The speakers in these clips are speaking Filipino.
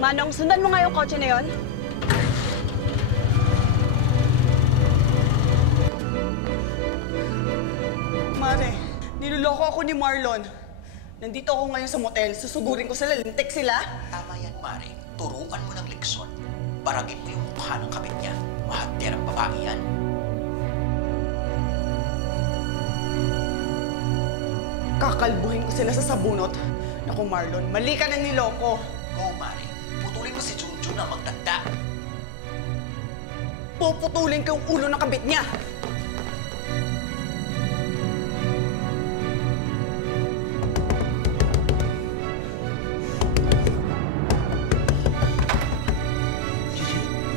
Manong, sundan mo nga yung kotse na yon. Mare, niloloko ako ni Marlon. Nandito ako ngayon sa motel. Susugurin ko sila. Lintik sila. Tama yan, Mare. Turuan mo ng leksyon. Baragin mo yung mukha ng kapit niya. Mahaterang babae yan. Kakalbuhin ko sila sa sabunot. Naku, Marlon, mali ka na niloko. Go, Mare. Putulin mo si Junjun na magtanda. Puputulin ko yung ulo ng kabit niya.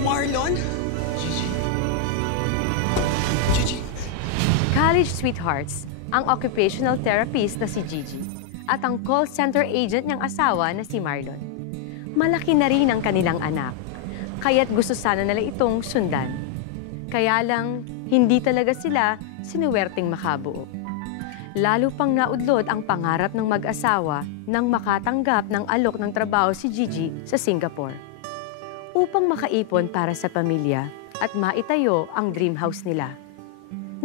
Marlon? Gigi. College sweethearts, ang occupational therapist na si Gigi at ang call center agent niyang asawa na si Marlon. Malaki na rin ang kanilang anak, kaya't gusto sana nila itong sundan. Kaya lang, hindi talaga sila sinuwerteng makabuo. Lalo pang naudlot ang pangarap ng mag-asawa nang makatanggap ng alok ng trabaho si Gigi sa Singapore. Upang makaipon para sa pamilya at maitayo ang dream house nila.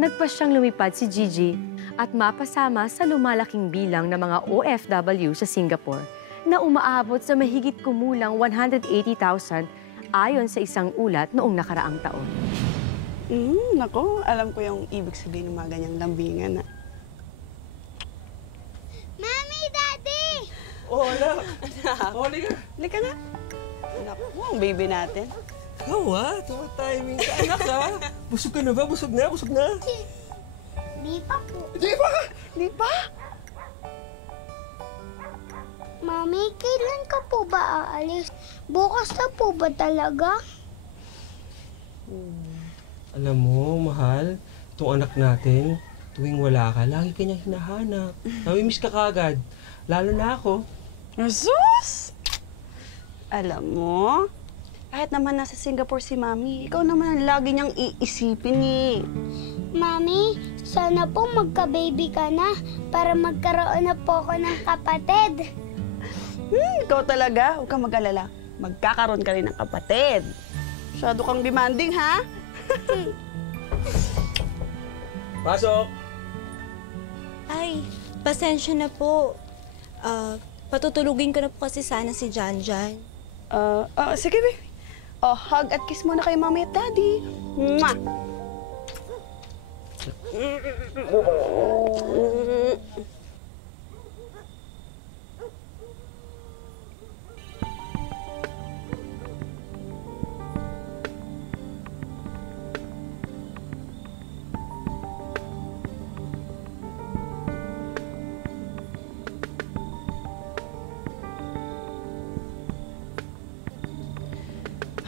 Nagpasyang lumipad si Gigi at mapasama sa lumalaking bilang ng mga OFW sa Singapore na umaabot sa mahigit kumulang 180,000 ayon sa isang ulat noong nakaraang taon. Nako, alam ko yung ibig sabihin ng mga ganyang lambingan. Mami, Daddy! Oh, anak. Oh, halika nga. Naku, ang baby natin. Ikaw tuma-timing ka, anak Busog ka na ba? Busog na? Busog na? Di pa po. Di ba? Di ba? Mami, kailan ka po ba aalis? Bukas na po ba talaga? Alam mo, mahal, itong anak natin, tuwing wala ka, lagi ka niya hinahanap. Namimiss ka kagad. Lalo na ako. Jesus! Alam mo, kahit naman nasa Singapore si Mami, ikaw naman ang lagi niyang iisipin Mami, sana po magka-baby ka na para magkaroon na po ako ng kapatid. Ikaw talaga, huwag kang mag-alala. Magkakaroon ka rin ng kapatid. Masyado kang demanding, ha? Pasok! Ay, pasensya na po. Patutulugin ko na po kasi sana si Janjan. Sige, baby. Hug at kiss muna kay Mami at Daddy. Mwah!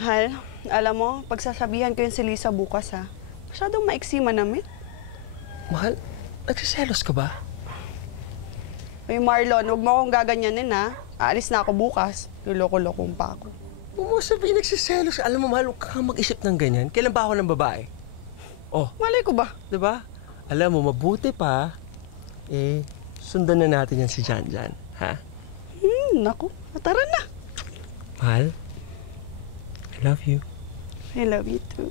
Mahal, alam mo, pagsasabihan ko yun si Lisa bukas, ha? Masyadong maiksi manamit. Mahal, nagsiselos ka ba? Uy, Marlon, huwag mo akong gaganyanin, ha? Aalis na ako bukas. Luloko-lokong pa ako. Huwag mo sabihin nagsiselos. Alam mo, mahal, huwag kang mag-isip ng ganyan. Kailan ba ako ng babae? Oh. Malay ko ba? Diba? Alam mo, mabuti pa, sundan na natin yan si Janjan, ha? Naku, tara na. Mahal, I love you. I love you too.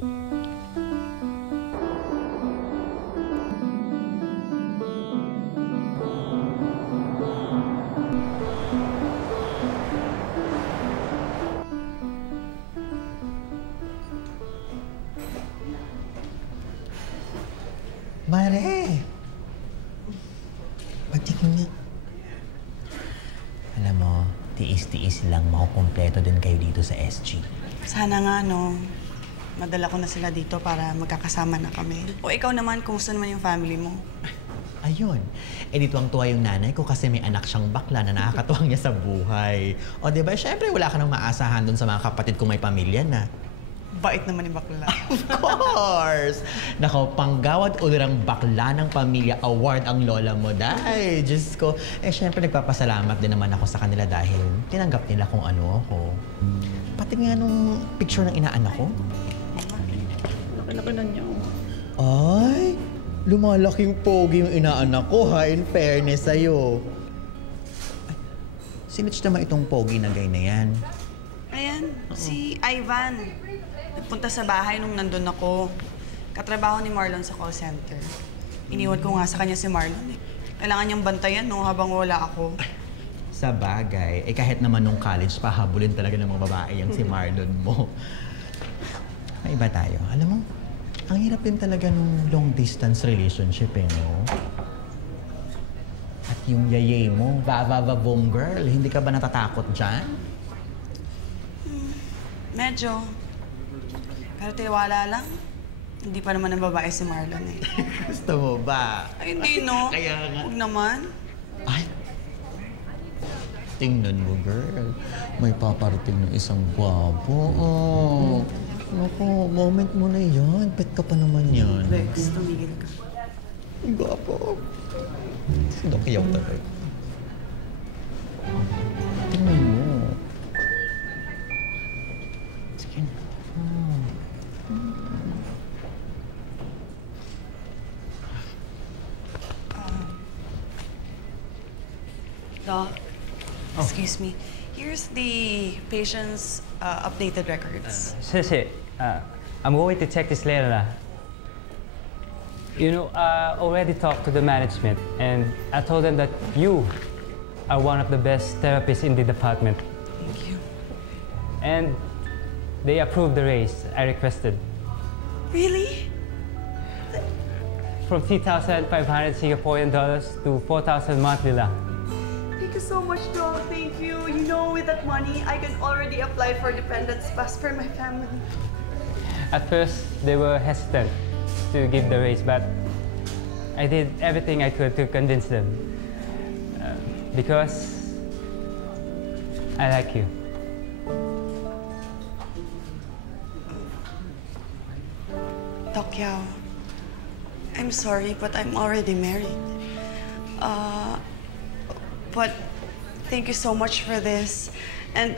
Mare! Patikin nga. Alam mo, tiis-tiis lang makukumpleto din kayo dito sa SG. Sana nga, no. Madala ko na sila dito para magkakasama na kami. O ikaw naman, kumusta naman yung family mo? Ayun. Dito ang tuwa yung nanay ko kasi may anak siyang bakla na nakakatuwang niya sa buhay. O diba, syempre wala ka nang maasahan dun sa mga kapatid kung may pamilya na. Bait naman yung bakla. Of course! Nako, panggawad ulirang bakla ng pamilya award ang lola mo. Dahil, Diyos ko. Syempre nagpapasalamat din naman ako sa kanila dahil tinanggap nila kung ano ako. Pati nga nung picture ng inaanak ko. Laki-laki na niya. Ay! Lumalaking pogi yung inaanak ko, ha? In fairness sa'yo. Sinitch naman itong pogi na gay na yan. Si Ivan, nagpunta sa bahay nung nandun ako. Katrabaho ni Marlon sa call center. Iniwan ko nga sa kanya si Marlon eh. Kailangan niyang bantayan no, habang wala ako. Sa bagay, kahit naman nung college, pahabulin talaga ng mga babae yung si Marlon mo. May iba tayo. Alam mo, ang hirap din talaga nung long-distance relationship no? At yung yayay mo, ba-ba-ba-boom girl, hindi ka ba natatakot dyan? Medyo. Pero tiwala lang, hindi pa naman ang babae si Marlon eh. Gusto mo ba? Ay, hindi no. Kaya nga. Huwag naman. Ay! Tingnan mo, girl. May paparating ng isang gwapo. Oh. Naku, moment mo na yan. Pet ka pa naman yan. Lex, tumigil ka. Ang gwapo. Sino kayaw talaga? Tingnan mo. Sige na. Doc, excuse me. Here's the patient's updated records. Sisi, I'm going to check this later. You know, I already talked to the management and I told them that you are one of the best therapists in the department. Thank you. And they approved the raise I requested. Really? From 3,500 Singaporean dollars to 4,000 monthly lang. Thank you so much, Doc. Thank you. You know, with that money, I can already apply for dependents pass for my family. At first, they were hesitant to give the raise, but I did everything I could to convince them. Because I like you. Doc Yao, I'm sorry, but I'm already married. But thank you so much for this. And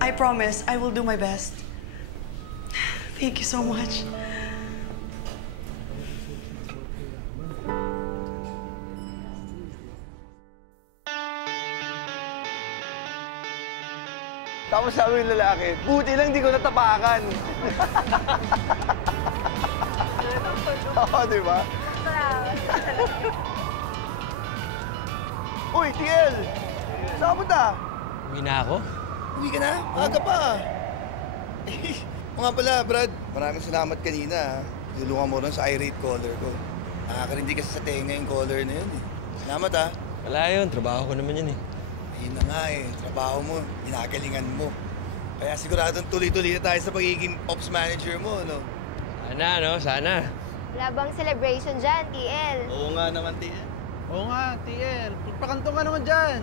I promise I will do my best. Thank you so much. Tapos sabi yung lalaki, buti lang di ko natapakan. Oo, di ba? Uy, TL! Saan ka punta? Uwi na ako? Uwi ka na? Aga pa. O nga pala, Brad, maraming salamat kanina. Tulungan mo rin sa irate caller ko. Nakakarindi kasi sa tenga yung caller na yun eh. Salamat ha. Wala yun, trabaho ko naman yun eh. Ayun na nga eh, trabaho mo, ginagalingan mo. Kaya siguradong tuloy-tuloy na tayo sa pagiging ops manager mo, no? Sana, no? Sana. Wala bang celebration dyan, TL? Oo nga naman, TL. Oo nga, TL. Pagpakantong ka naman dyan.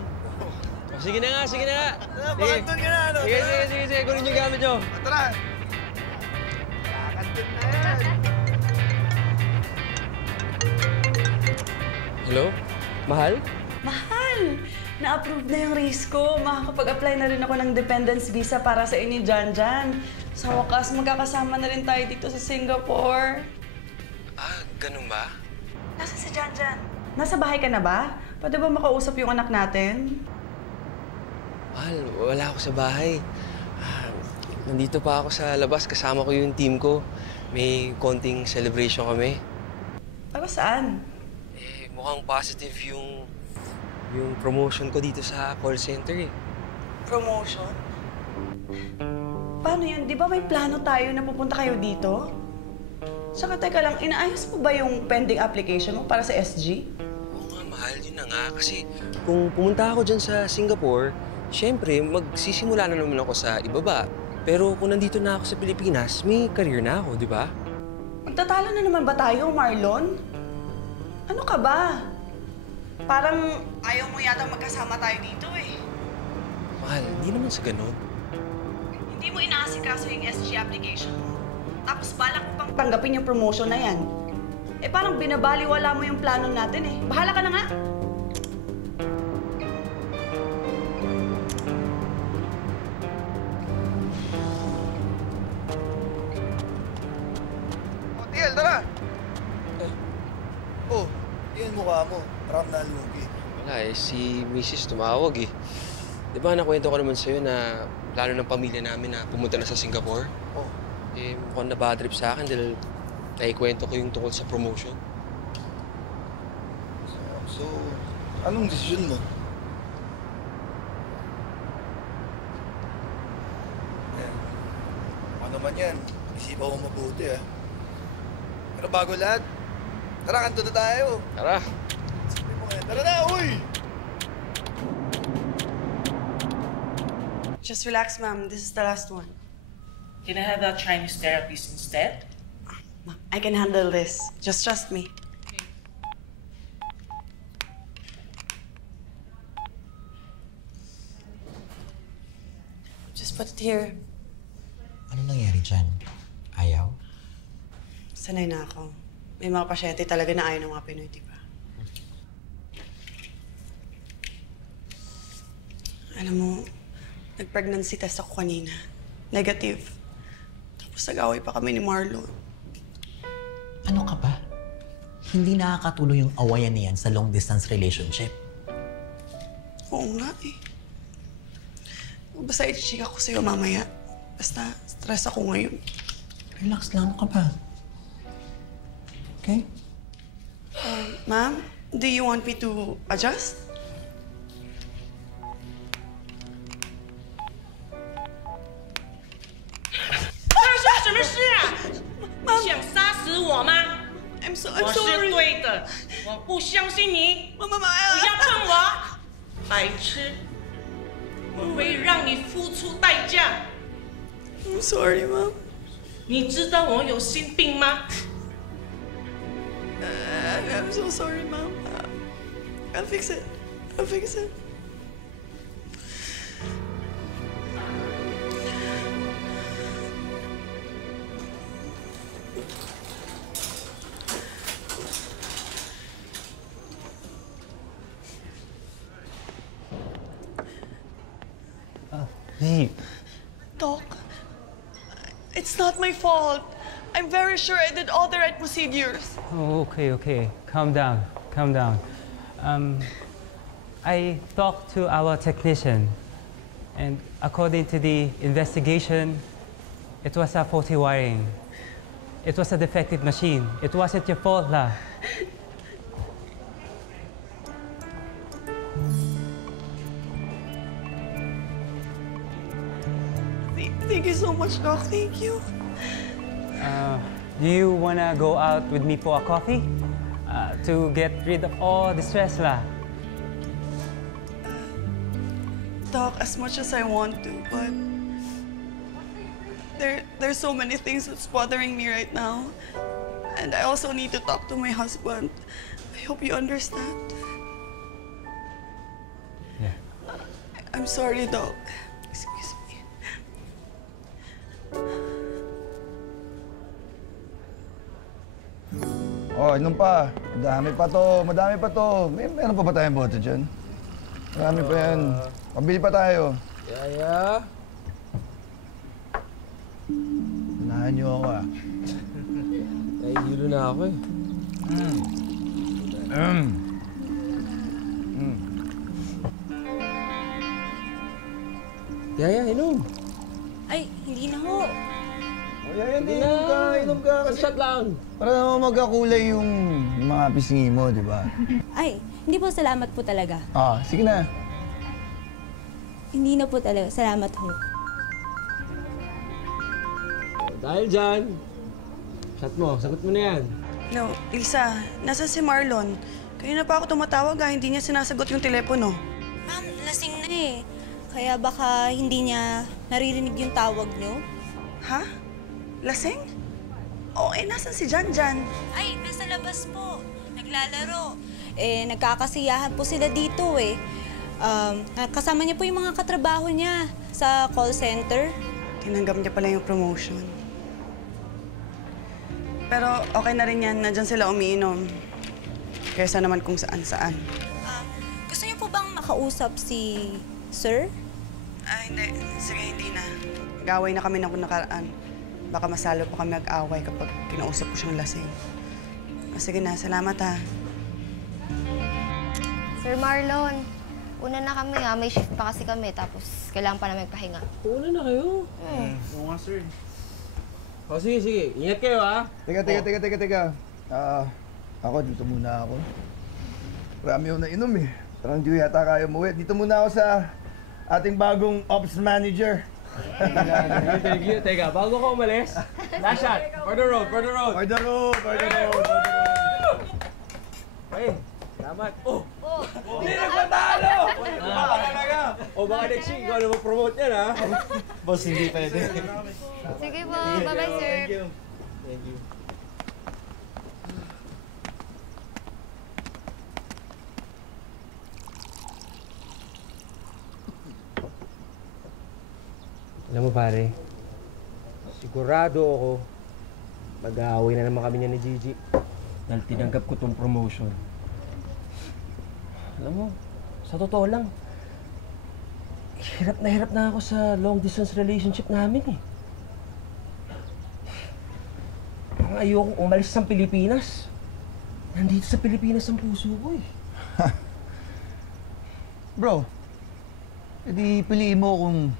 Oh, sige na nga, sige na nga. Pakantun ka na, no? Sige. Kunin yung gamit nyo. Tara! Pakantun na yan! Hello? Mahal? Mahal! Na-approve na yung raise ko. Makakapag-apply na rin ako ng dependence visa para sa inyo, Janjan. Sa wakas, magkakasama na rin tayo dito sa Singapore. Ah, ganun ba? Nasaan si Janjan? Nasa bahay ka na ba? Pwede ba makausap yung anak natin? Mahal, wala ako sa bahay. Nandito pa ako sa labas, kasama ko yung team ko. May konting celebration kami. Para saan? Mukhang positive yung promotion ko dito sa call center eh. Promotion? Paano yun? Di ba may plano tayo na pupunta kayo dito? Saka teka lang, inaayos mo ba yung pending application mo para sa SG? Oo nga, mahal. Yun na nga. Kasi kung pumunta ako dyan sa Singapore, syempre, magsisimula na naman ako sa ibaba. Pero kung nandito na ako sa Pilipinas, may career na ako, di ba? Magtatalo na naman ba tayo, Marlon? Ano ka ba? Parang ayaw mo yata magkasama tayo dito eh. Mahal, hindi naman sa ganun. Hindi mo inaasikaso yung SG application mo. Tapos balak mo pang tanggapin yung promotion na yan. Eh parang binabaliwala mo yung plano natin eh. Bahala ka na nga. O, TL, tara! Oh, yun mukha mo. Parang nalugi. Wala eh, si Mrs. tumawag eh. Di ba nakwento ko naman sa'yo na plano ng pamilya namin na pumunta na sa Singapore. Oh. Eh, mukhang na-bad trip sa akin dahil naikwento ko yung tungkol sa promotion. So, anong desisyon mo? Ano man yan, isipan mo mabuti Pero bago lahat, tara, kanto na tayo. Tara! Tara na, uy! Just relax, ma'am. This is the last one. Can I have that Chinese therapist instead? Ma'am, I can handle this. Just trust me. Just put it here. Ano nangyari dyan? Ayaw? Sanay na ako. May mga pasyente talaga na ayaw ng mga Pinoy, di ba? Alam mo, nag-pregnancy test ako kanina. Negative. Tapos nag-away pa kami ni Marlon. Ano ka ba? Hindi nakakatulong yung awayan niyan sa long-distance relationship. Oo nga eh. Basta i-chika ko sa'yo mamaya. Basta stress ako ngayon. Relax lang, ano ka ba? Okay? Ma'am, do you want me to adjust? I'm sorry. 对的，我不相信你，妈妈，不要碰我，白痴！我会让你付出代价。 I'm sorry, Mom. 你知道我有心病吗？ I'm so sorry, Mom. I'll fix it. I'll fix it. Hey. Doc, it's not my fault. I'm very sure I did all the right procedures. Oh, okay. Calm down. I talked to our technician, and according to the investigation, it was a faulty wiring. It was a defective machine. It wasn't your fault, lah. Thank you so much, Doc. Thank you. Do you wanna go out with me for a coffee? To get rid of all the stress, lah. Doc, as much as I want to, but there's so many things that's bothering me right now. And I also need to talk to my husband. I hope you understand. Yeah. I'm sorry, Doc. Excuse me. Oh, inom pa. Madami pa to. Meron pa ba tayong bote dyan? Marami pa yan. Pabili pa tayo. Yaya? Unahan niyo ako Nahihilo na ako eh. Yaya, inom. Ay, hindi na ho. Inom ka. Kasi shot lang. Para naman magkakulay yung mga pisngi mo, di ba? Ay, hindi po, salamat po talaga. Sige na. Hindi na po talaga, salamat ho. Dahil dyan, shot mo. Sagot mo na yan. No, Lisa, nasa si Marlon? Kanina pa ako tumatawag hindi niya sinasagot yung telepono. Ma'am, lasing na eh. Kaya baka hindi niya naririnig yung tawag niyo. Ha? Lasing? Nasan si Janjan? Ay, nasa labas po. Naglalaro. Nagkakasiyahan po sila dito eh. Kasama niya po yung mga katrabaho niya sa call center. Tinanggap niya pala yung promotion. Pero okay na rin yan, nandyan sila umiinom. Kaysa naman kung saan-saan. Gusto niyo po bang makausap si Sir? Hindi. Sige, hindi na. Nag-away na kami ng nakaraan. Baka masalo pa kami mag-away kapag kinausap ko siyang lasing. Sige na, salamat ha. Sir Marlon, Una na kami may shift pa kasi kami, tapos kailangan pa namin magpahinga. Una na kayo. Oo nga, sir. O sige. Ingat kayo, ha? Teka. Ako, dito muna ako. Marami ako nainom eh. Parang di yata kaya umuwi. Dito muna ako sa ating bagong ops manager. Thank you. Teka, bago ka umalis, last shot. For the road. Hey, salamat. Hindi nagpatalo! Talaga! Baka next week, ikaw na mag-promote yan, ha? Boss, hindi pwede. Sige po, bye-bye, sir. Thank you. Alam mo pare, sigurado ako mag-aaway na naman kami niya ni Gigi dahil tinanggap ko tong promotion. Alam mo, sa totoo lang, hirap na ako sa long distance relationship namin eh. Ang ayokong umalis sa Pilipinas. Nandito sa Pilipinas ang puso ko eh. Bro, edi piliin mo kung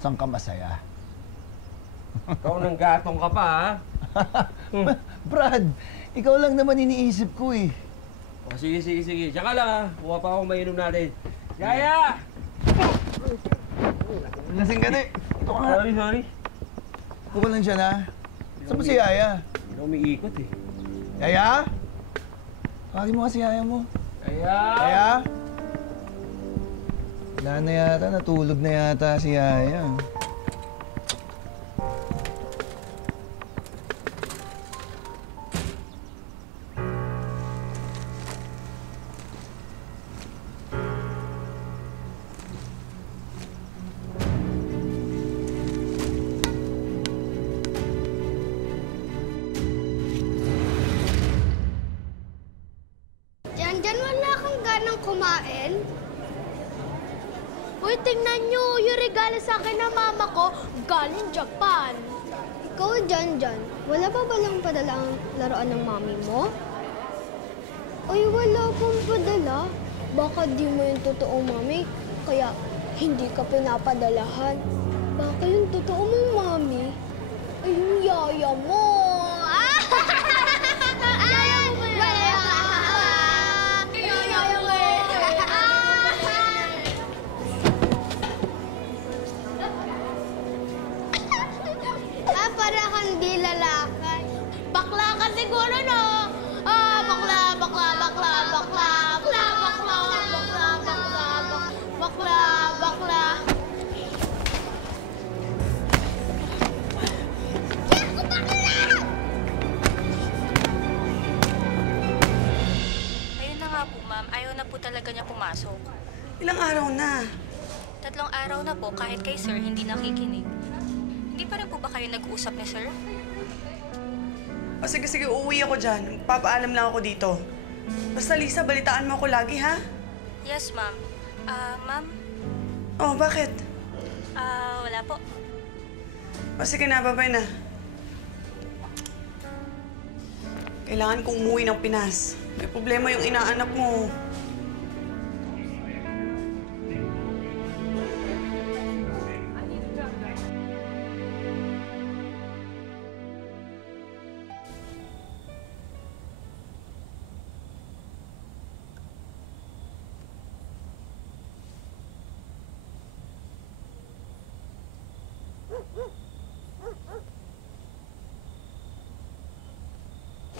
saan ka masaya. Ikaw nang gatong ka pa, ha? Brad, ikaw lang naman iniisip ko eh. O, sige. Diyan ka lang, ha? Kuha pa akong mainom natin. Yaya! Lasing ka na eh. Ito ka nga. Sorry. Ito ka lang dyan ha. Saan mo si Yaya? Hindi na umiikot eh. Yaya? Tawagin mo kasi Yaya mo. Yaya! Yaya? Wala na yata, natulog na yata si Yaya. Diyan wala kang ganang kumain. Uy, tingnan nyo, yung regalo sa akin ng mama ko, galing Japan. Ikaw, Jan, wala pa balang padala ang laruan ng mami mo? Ay, wala pong padala. Baka di mo yung totoong mami, kaya hindi ka pinapadalahan. Baka yung totoo mong mami, ay yung yaya mo. Para kang di lalaki. Bakla ka siguro, no? Bakla. Ayun na nga po, ma'am. Ayaw na po talaga niya pumasok. Ilang araw na? 3 araw na po, kahit kay sir, hindi nakikinig. Hindi pa rin po ba kayo nag-uusap ni sir? O sige, uuwi ako dyan. Papaalam lang ako dito. Basta Lisa, balitaan mo ako lagi, ha? Yes, ma'am. Ma'am? Oh, bakit? Wala po. O sige na, bye-bye na. Kailangan kong umuwi ng Pinas. May problema yung inaanak mo.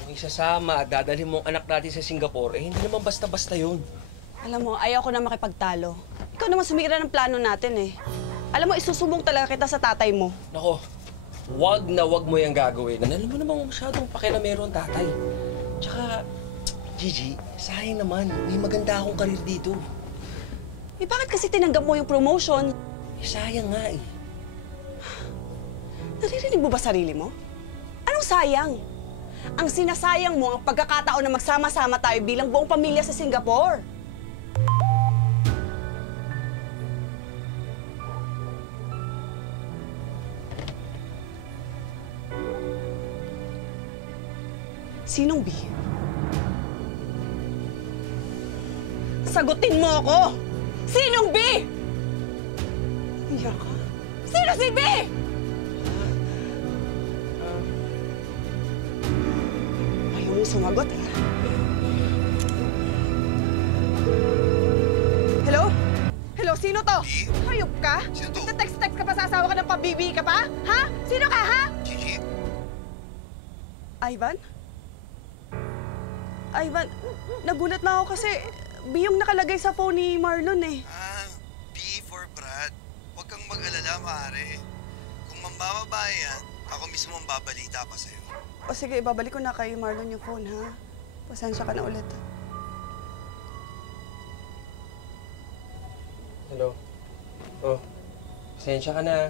Kung isasama at dadalhin mo ang anak natin sa Singapore, hindi naman basta-basta yun. Alam mo, ayaw ko na makipagtalo. Ikaw naman sumira ng plano natin eh. Alam mo, isusubong talaga kita sa tatay mo. Nako, wag mo yung gagawin. Alam mo namang masyadong pakialamero ang tatay. Tsaka, Gigi, sayang naman. May maganda akong karir dito. Eh, bakit kasi tinanggap mo yung promotion? Sayang nga eh. Naririnig mo ba sarili mo? Anong sayang? Ang sinasayang mo ang pagkakataon na magsama-sama tayo bilang buong pamilya sa Singapore. Sinong B? Sagutin mo ako! Sinong B? Iyak ka? Sino si B? Ayaw mo sumagot, ha? Hello? Hello, sino to? Hayop ka? Sino to? Nagte-text-text ka pa, sasawa ka ng pabibi ka pa? Ha? Sino ka, ha? Gigi. Ivan? Ivan, nagulat na ako kasi B yung nakalagay sa phone ni Marlon eh. B for Brad. Huwag kang mag-alala, maaari. Kung mambababae yan, ako mismo ang babalita pa sa'yo. O sige, ibabalik ko na kay Marlon yung phone, ha? Pasensya ka na ulit. Hello? Oh, pasensya ka na.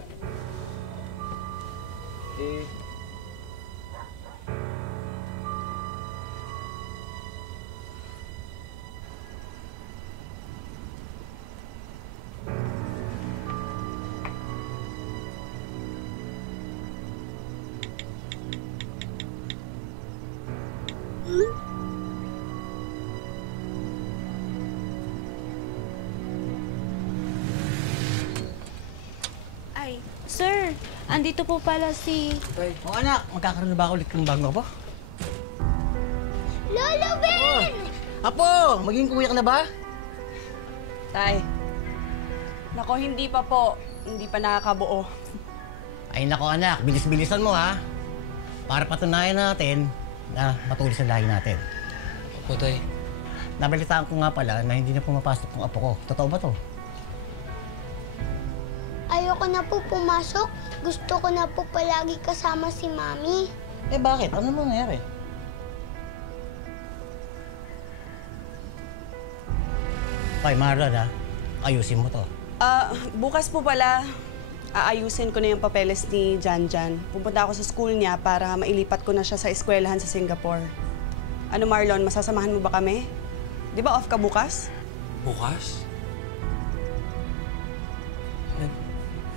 Ay, sir, andito po pala si... O anak, magkakaroon na ba ulit ng bago po? Lolo Ben! Apo, maging kuya ka na ba? Tay. Nako, hindi pa po. Hindi pa nakakabuo. Ay nako anak, bilis-bilisan mo ha. Para patunayan natin na matuloy sa lahi natin. Opo, Tay. Nabalitaan ko nga pala na hindi na pumapasok ng apo ko. Totoo ba to? Ayoko na po pumasok. Gusto ko na po palagi kasama si Mami. Eh bakit? Ano nangyari? Okay, Marlon ha. Ayusin mo to. Bukas po pala, aayusin ko na yung papeles ni Janjan. Pupunta ako sa school niya para mailipat ko na siya sa eskwelahan sa Singapore. Ano Marlon, masasamahan mo ba kami? Di ba off ka bukas? Bukas?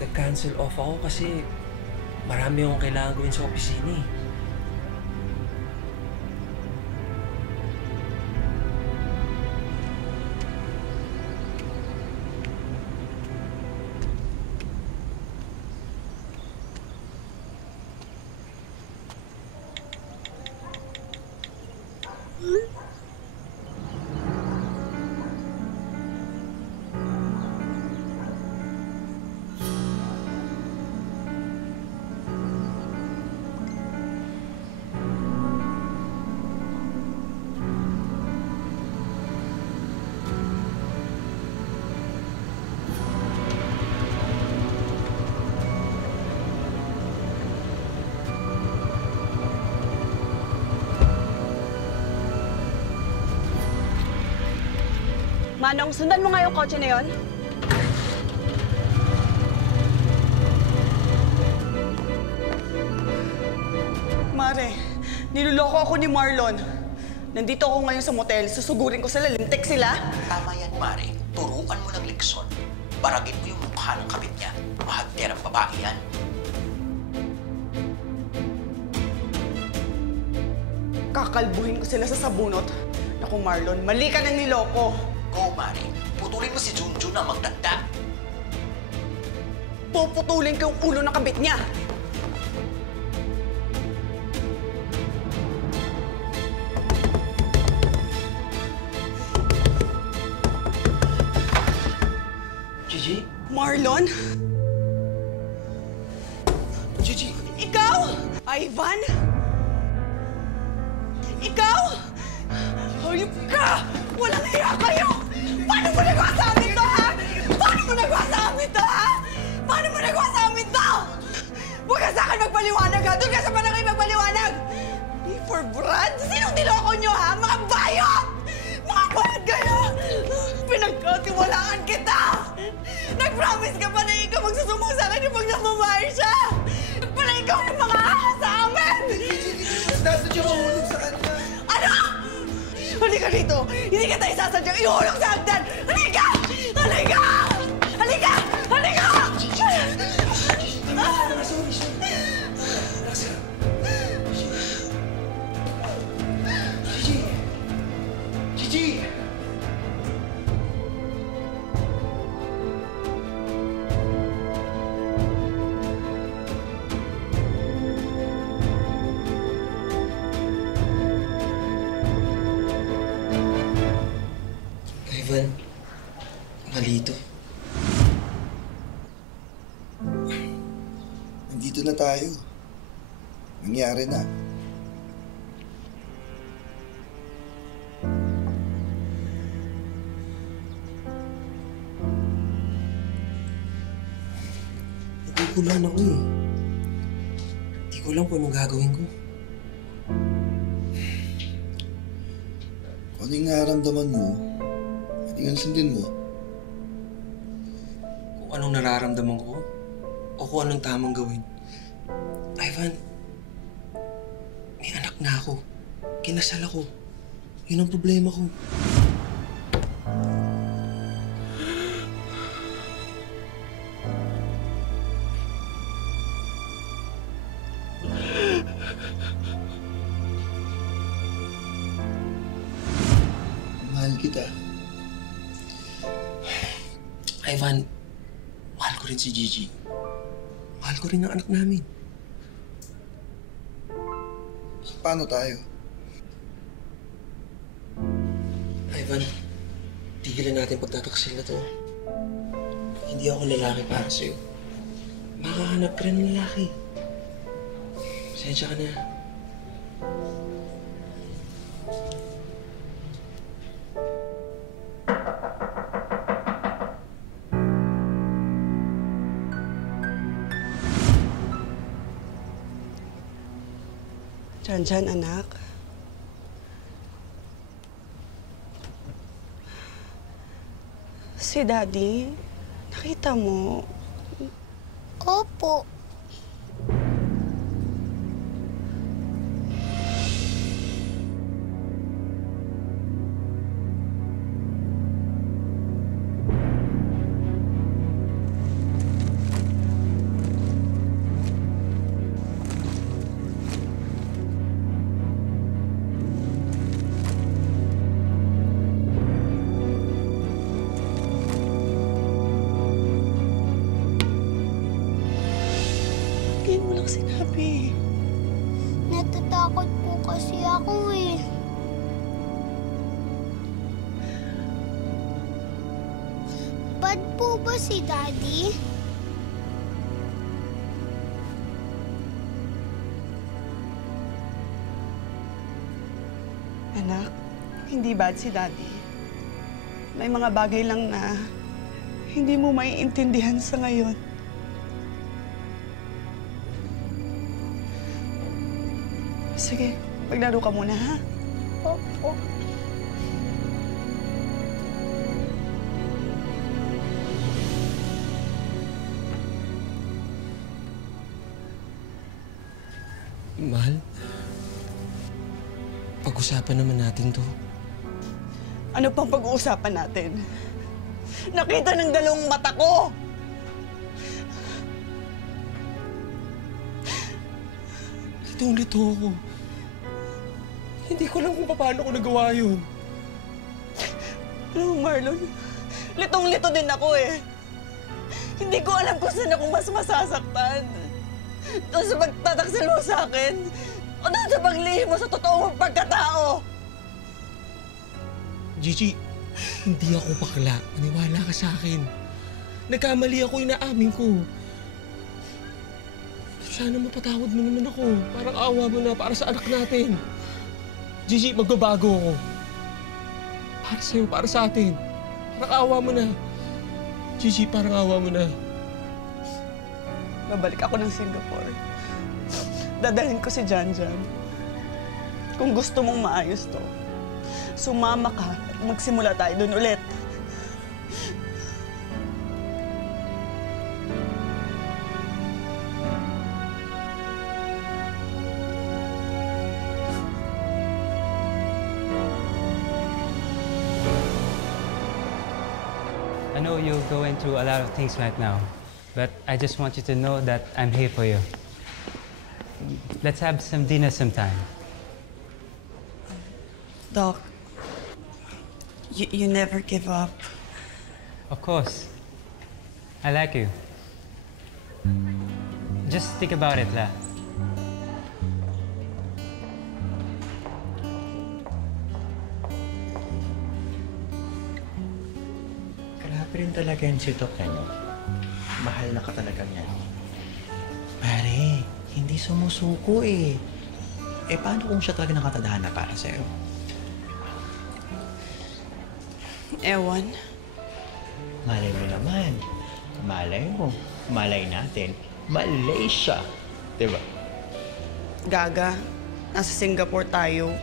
Nag-cancel off ako kasi marami akong kailangan gawin sa opisina eh. Manong, sundan mo nga yung kotse na yon. Mare, niloloko ako ni Marlon. Nandito ako ngayon sa motel, susugurin ko sila, lintik sila. Tama yan, Mare. Turuan mo ng leksyon. Baragin mo yung mukha ng kabit niya. Mahagderang babae yan. Kakalbuhin ko sila sa sabunot. Naku, Marlon, mali ka ng niloko. Go, Mare. Putulin mo si Junjun na magdagdag. Puputulin ko yung ulo ng kabit niya. Gigi? Marlon? Gigi! Ikaw? Ivan? Ikaw? Hayop ka! Walang iya kayo! Paano mo nagawa sa amin to, ha? Paano mo nagawa sa amin to, ha? Paano mo nagawa sa amin to? Huwag ka sa akin magpaliwanag, ha? Doon ka sa barangay magpaliwanag! Di for Brad? Sinong niloko nyo, ha? Mga bayot! Mga bayot kayo! Pinagkatiwalaan kita! Nag-promise ka pa na ikaw magsusumbong sa akin pag nagmamahal siya! Pala ikaw yung mga ahas sa amin! Nasadya mahulog sa kanya. Ano? Halika dito! Hindi kita isasadyang ihulog sa hagdan! Halika! Halika! Halika! Halika! Gigi! Gigi! Ivan, mali ito. Nandito na tayo. Nangyari na. Nagugulan ako eh. Hindi ko alam kung anong gagawin ko. Kung ano yung nararamdaman mo, hindi nga sundin mo. Kung anong nararamdaman ko o kung anong tamang gawin. Ivan, may anak na ako. Kinasal ako. Yun ang problema ko. Mahal kita. Ivan, mahal ko rin si Gigi. Mahal ko rin ang anak namin. So, paano tayo? Ivan, tigilan natin pagtataksil na to. Hindi ako lalaki para sa'yo. Makahanap ka rin ng lalaki. Pasensya ka na. Janjan, anak. Si Daddy, nakita mo? Opo. Hindi mo lang sinabi. Natatakot po kasi ako eh. Bad po ba si Daddy? Anak, hindi bad si Daddy. May mga bagay lang na hindi mo maiintindihan sa ngayon. Sige, maglaro ka muna, ha? Opo. Mahal, pag-usapan naman natin to. Ano pang pag-uusapan natin? Nakita ng dalawang mata ko! Litong-lito ako. Hindi ko alam kung paano ko nagawa yun. Alam mo, Marlon, litong-lito din ako eh. Hindi ko alam kung saan ako mas masasaktan. Doon sa pagtataksil mo sa akin, o doon sa paglihim mo sa totoo mong pagkatao. Gigi, hindi ako bakla. Maniwala ka sa akin. Nagkamali ako, inaamin ko. Sana mapatawad mo naman ako. Parang awa mo na para sa anak natin. Gigi, magbabago ako. Para sa'yo, para sa atin. Parang awa mo na. Gigi, parang awa mo na. Babalik ako ng Singapore. Dadalhin ko si Janjan. Kung gusto mong maayos to, sumama ka at magsimula tayo doon ulit. I know you're going through a lot of things right now, but I just want you to know that I'm here for you. Let's have some dinner sometime. Doc, you never give up. Of course. I like you. Just think about it, La. Grabe rin talaga yan si Tok, ano? Mahal na ka talaga niya. Pare, hindi sumusuko eh. Eh, paano kung siya talaga nakatadhana para sa'yo? Ewan. Malay mo naman. Malay mo. Malay natin. Malaysia. Diba? Gaga, nasa Singapore tayo.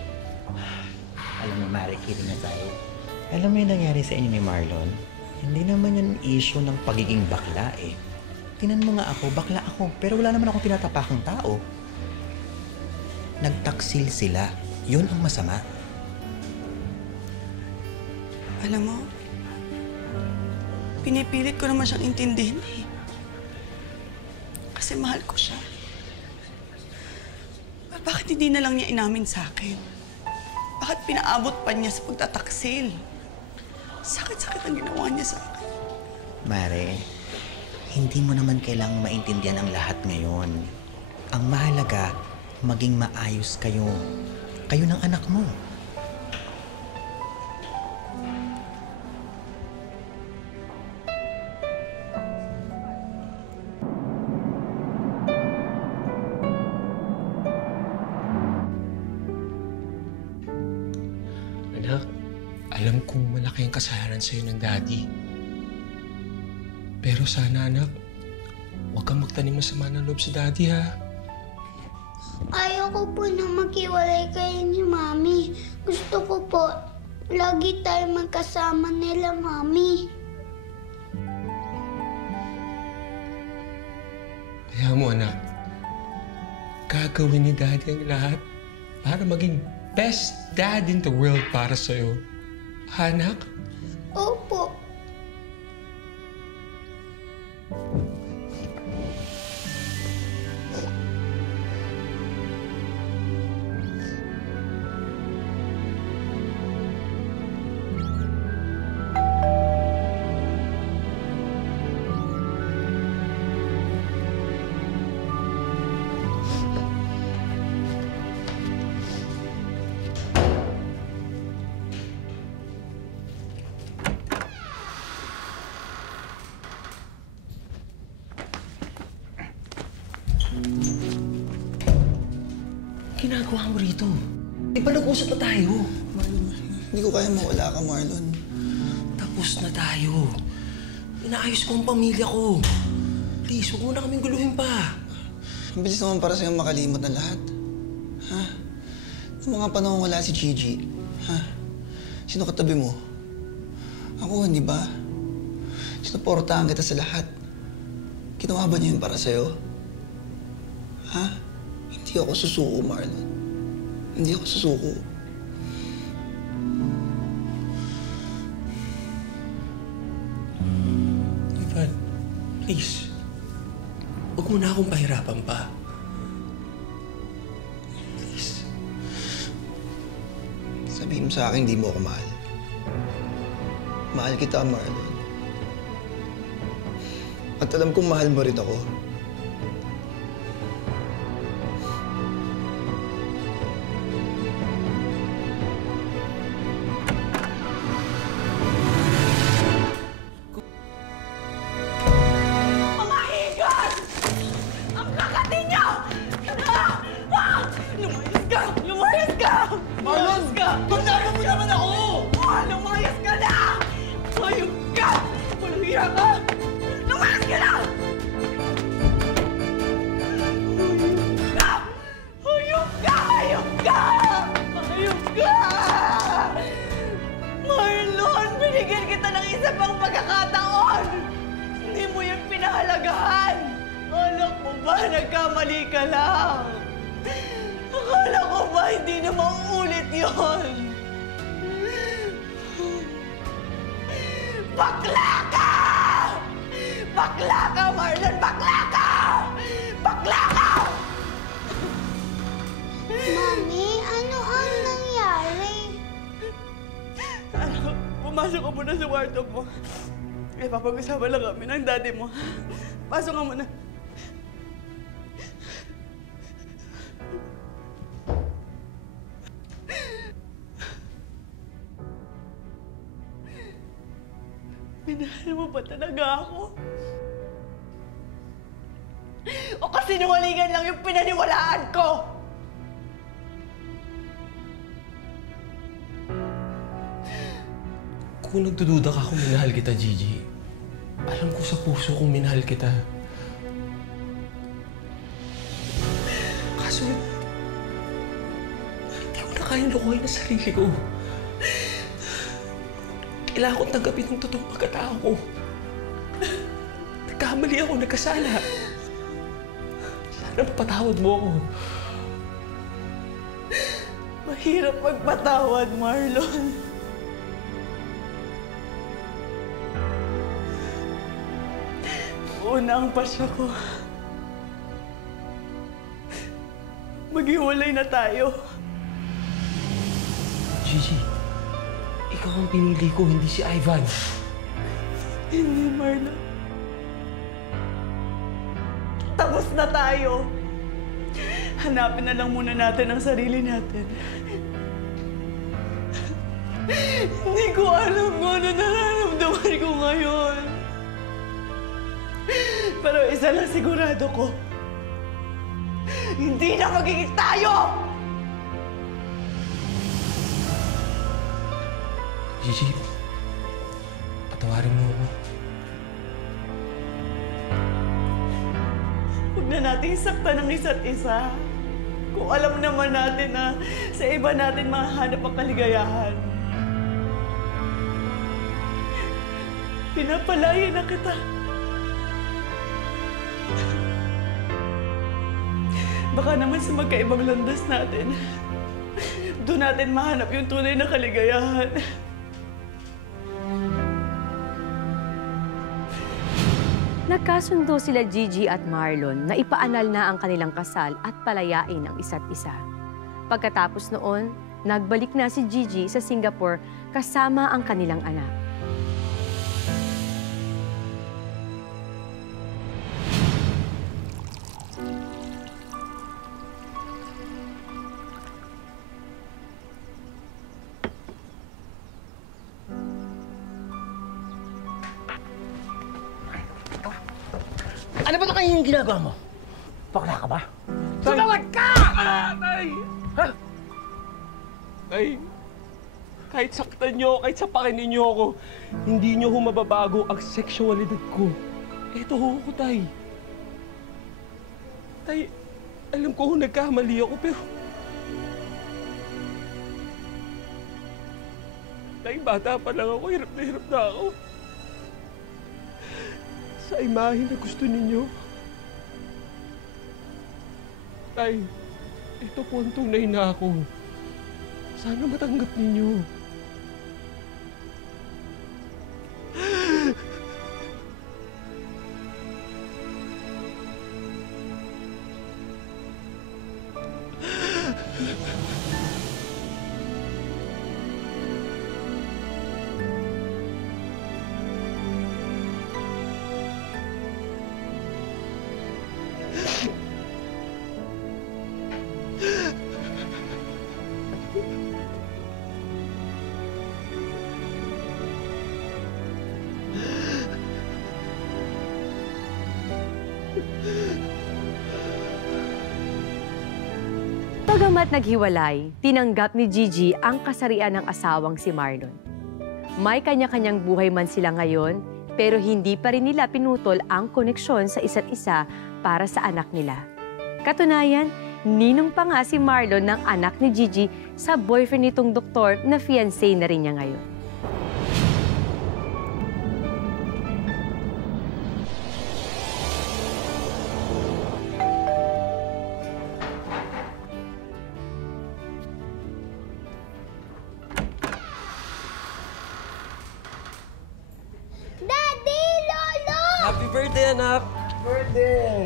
Alam mo, Mari, kidding na tayo. Alam mo yung nangyari sa inyo ni Marlon? Hindi naman yan issue ng pagiging bakla eh. Tinan mo nga ako, bakla ako, pero wala naman akong tinatapakang tao. Nagtaksil sila. Yun ang masama. Alam mo, pinipilit ko naman siyang intindihin eh. Kasi mahal ko siya. Bakit hindi na lang niya inamin sa akin? Bakit pinaabot pa niya sa pagtataksil? Sakit-sakit ang ginawa niya sa akin. Mare, hindi mo naman kailangang maintindihan ang lahat ngayon. Ang mahalaga, maging maayos kayo. Kayo ng anak mo. Anak, alam kong malaki ang kasalanan sa'yo ng daddy. Pero sana, anak, huwag kang magtanim ng sama ng loob sa daddy, ha? Ayoko po na maghiwalay kayo ni Mami. Gusto ko po, lagi tayo magkasama nila, Mami. Kaya mo, anak, gagawin ni daddy ang lahat para maging best dad in the world para sa'yo. Ha, anak? Opo. Ginagawa mo rito? Di ba nag-usap na tayo? Marlon, hindi ko kaya mawala ka, Marlon. Tapos na tayo. Inaayos ko ang pamilya ko. Please, huwag mo na kaming guluhin pa. Ang bilis naman para sa'yo makalimot ng lahat. Ha? Noong mga panahon wala si Gigi, ha? Sino katabi mo? Ako, hindi ba? Sinuportahan kita sa lahat. Ginawa ba niya yun para sa'yo? Ha? Hindi ako susuko, Marlon. Hindi ako susuko. Ivan, please. Huwag mo na akong pahirapan pa. Please. Sabihin mo sa akin, hindi mo ako mahal. Mahal kita, Marlon. At alam kong mahal mo rin ako. Marlon, binigyan kita ng isa pang pagkakataon! Hindi mo yan pinahalagahan! Akala ko ba nagkamali ka lang? Akala ko ba hindi na mauulit yon? Bakla ka! Bakla ka, Marlon! Bakla ka! Bakla ka! Mami, ano ang nangyari? Pumasok ka muna sa kwarto mo. Eh, papag-usapan lang kami ng daddy mo. Pasok ka muna. Minahal mo ba talaga ako? O kasinungalingan lang yung pinaniwalaan ko? Kung nagdududa ka kung minahal kita, Gigi, alam ko sa puso kong minahal kita. Kaso, hindi ko na kayang lukuhin ang sarili ko. Kailangan kong tanggapin yung totoong pagkatao ko. Nagkamali ako, nagkasala. Sana mapatawad mo ako. Mahirap magpatawad, Marlon. Una ang pasya ko. Maghiwalay na tayo. Gigi, ikaw ang pinili ko, hindi si Ivan. Hindi, Marlon. Tapos na tayo. Hanapin na lang muna natin ang sarili natin. Hindi ko alam kung ano nararamdaman ko ngayon. Pero isa lang sigurado ko. Hindi na magiging tayo! Gigi, patawarin mo ako. Huwag na nating saktan ng isa't isa. Kung alam naman natin na sa iba natin mahanap ang kaligayahan. Pinapalaya na kita. Baka naman sa magkaibang landas natin, doon natin mahanap yung tunay na kaligayahan. Nagkasundo sila Gigi at Marlon na ipaanal na ang kanilang kasal at palayain ang isa't isa. Pagkatapos noon, nagbalik na si Gigi sa Singapore kasama ang kanilang anak. Ano ba ito kayo yung ginagawa mo? Bakla ka ba? Tumawag ka! Tay! Ha? Tay, kahit saktan niyo, kahit sapakinin niyo ako, hindi niyo mababago ang sexualidad ko. Ito ako, Tay. Tay, alam ko nagkamali ako, pero... Tay, bata pa lang ako, hirap na ako. Sa imahe na gusto ninyo. Tay, ito po ang tunay na ako. Sana matanggap ninyo. Bagamat naghiwalay, tinanggap ni Gigi ang kasarian ng asawang si Marlon. May kanya-kanyang buhay man sila ngayon, pero hindi pa rin nila pinutol ang koneksyon sa isa't isa para sa anak nila. Katunayan, ninong pa nga si Marlon ng anak ni Gigi sa boyfriend nitong doktor na fiancé na rin niya ngayon. Happy birthday, anak! Birthday!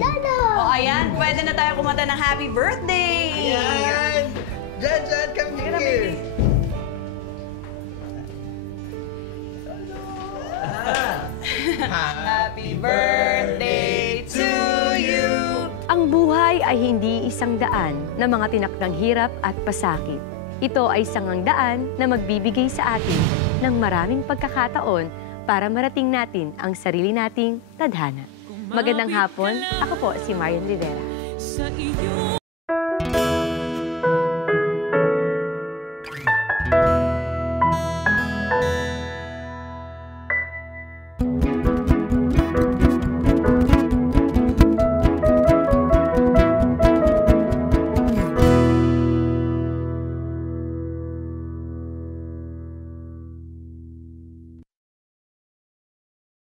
O ayan, pwede na tayo kumanta ng happy birthday! Ayan! Jan, come here! Happy birthday to you! Ang buhay ay hindi isang daan na mga tinakdang hirap at pasakit. Ito ay sangang daan na magbibigay sa atin ng maraming pagkakataon para marating natin ang sarili nating tadhana. Magandang hapon, ako po si Marian Rivera. Sa iyo